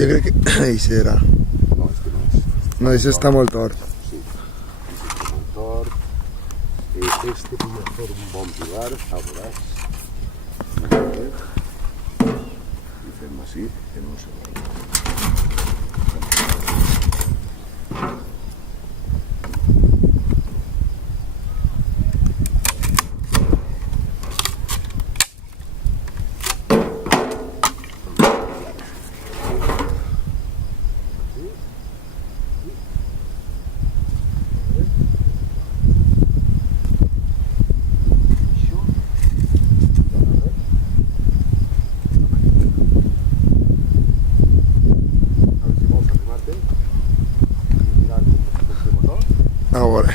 Jo crec que ahí serà. No, és que no és. No, això està molt tort. Sí, està molt tort. Este podria fer un bon pilar, a veuràs. I fem així, en un segon. A veure.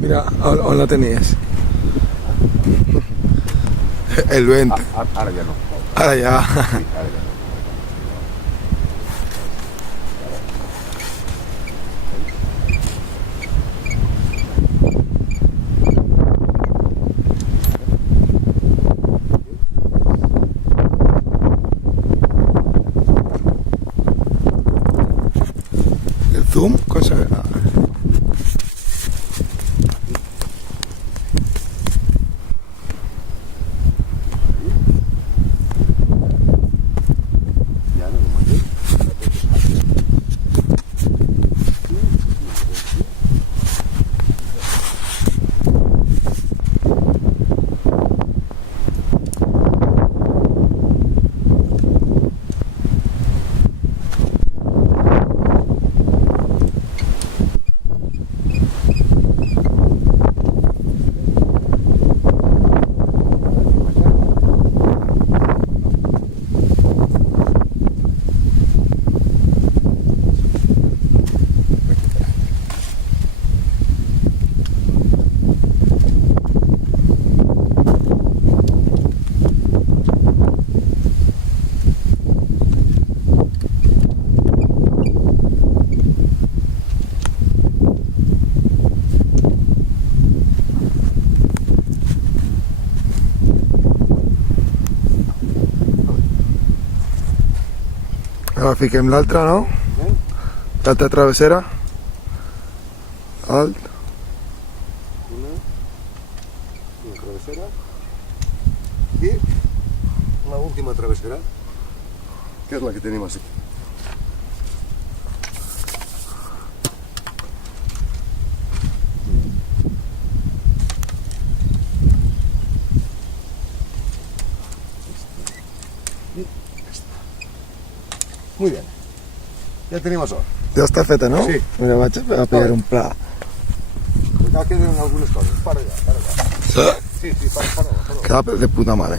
Mira, on la tenies? El vent. Ara ja no. Ara ja. Sí, ara ja no. El zoom, com se ve? Ara fiquem l'altra, no? L'altra travessera. Alt. Una travessera. I l'última travessera, que és la que tenim així. Muy bien. Ya tenemos eso. Ja està feta, no? Sí. Mira, vaig a pillar un pla. Acá queden algunes coses. Para allà, para allà. Sí? Sí, para allà. Queda de puta mare.